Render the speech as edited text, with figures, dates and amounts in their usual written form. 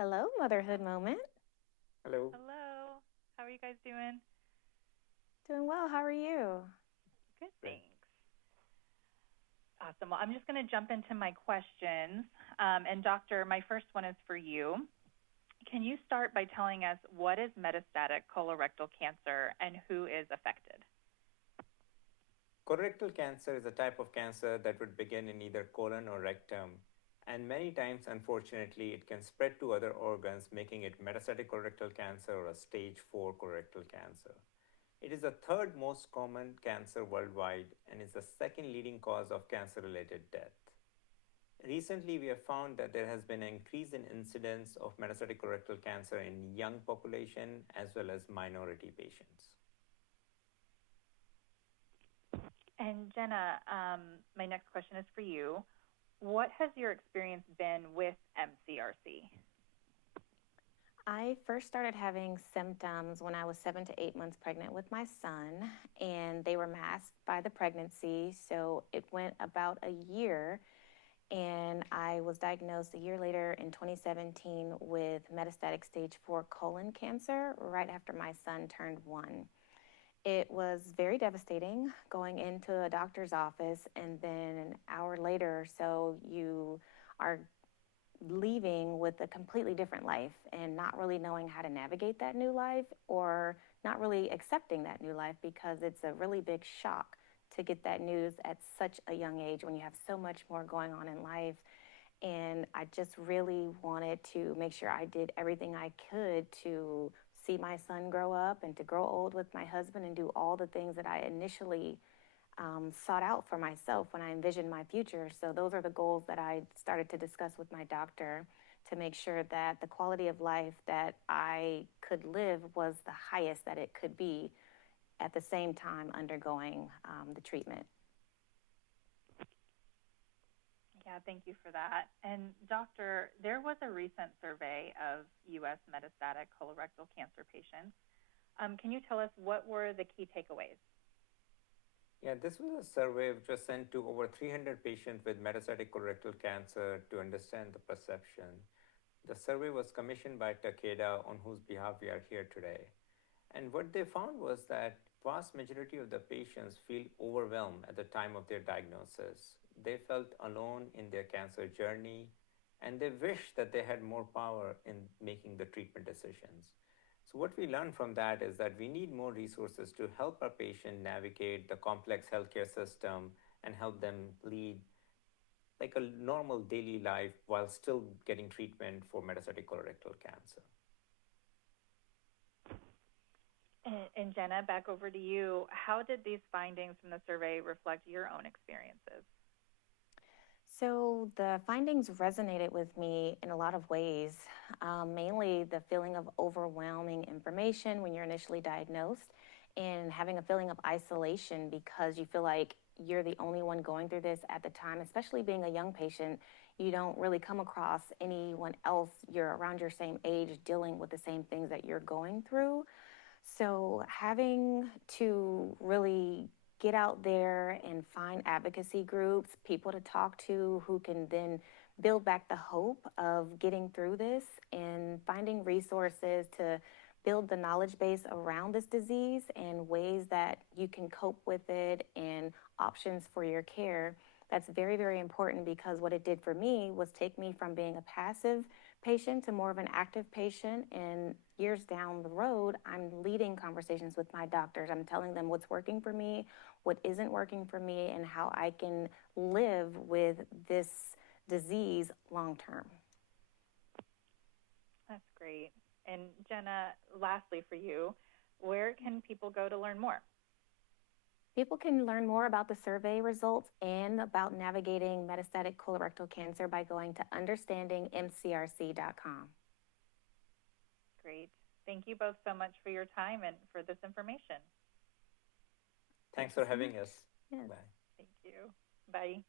Hello, Motherhood Moment. Hello. Hello. How are you guys doing? Doing well. How are you? Good, Great. thanks. Awesome. Well, I'm just going to jump into my questions. And, Doctor, my first one is for you. Can you start by telling us what is metastatic colorectal cancer and who is affected? Colorectal cancer is a type of cancer that would begin in either colon or rectum, and many times, unfortunately, it can spread to other organs, making it metastatic colorectal cancer or a stage 4 colorectal cancer. It is the third most common cancer worldwide and is the second leading cause of cancer related death. Recently, we have found that there has been an increase in incidence of metastatic colorectal cancer in young population as well as minority patients. And, Jenna, my next question is for you. What has your experience been with MCRC? I first started having symptoms when I was 7 to 8 months pregnant with my son, and they were masked by the pregnancy. So it went about a year, and I was diagnosed a year later in 2017 with metastatic stage 4 colon cancer right after my son turned 1. It was very devastating going into a doctor's office, and then an hour later or so, you are leaving with a completely different life and not really knowing how to navigate that new life or not really accepting that new life because it's a really big shock to get that news at such a young age when you have so much more going on in life. And I just really wanted to make sure I did everything I could to see my son grow up and to grow old with my husband and do all the things that I initially sought out for myself when I envisioned my future. So those are the goals that I started to discuss with my doctor to make sure that the quality of life that I could live was the highest that it could be at the same time undergoing the treatment. Yeah, thank you for that. And, Doctor, there was a recent survey of U.S. metastatic colorectal cancer patients. Can you tell us what were the key takeaways? Yeah, this was a survey which was sent to over 300 patients with metastatic colorectal cancer to understand the perception. The survey was commissioned by Takeda, on whose behalf we are here today. And what they found was that vast majority of the patients feel overwhelmed at the time of their diagnosis. They felt alone in their cancer journey, and they wish that they had more power in making the treatment decisions. So, what we learned from that is that we need more resources to help our patient navigate the complex healthcare system and help them lead like a normal daily life while still getting treatment for metastatic colorectal cancer. And Jenna, back over to you. How did these findings from the survey reflect your own experiences? So the findings resonated with me in a lot of ways, mainly the feeling of overwhelming information when you're initially diagnosed and having a feeling of isolation because you feel like you're the only one going through this at the time, especially being a young patient. You don't really come across anyone else. You're around your same age dealing with the same things that you're going through. So, having to really get out there and find advocacy groups, people to talk to who can then build back the hope of getting through this and finding resources to build the knowledge base around this disease and ways that you can cope with it and options for your care. That's very, very important because what it did for me was take me from being a passive patient to more of an active patient. And years down the road, I'm leading conversations with my doctors. I'm telling them what's working for me, what isn't working for me, and how I can live with this disease long term. That's great. And Jenna, lastly for you, where can people go to learn more? People can learn more about the survey results and about navigating metastatic colorectal cancer by going to understandingmcrc.com. Great. Thank you both so much for your time and for this information. Thank Thanks you for so having much. us. Yes. Bye. Thank you. Bye.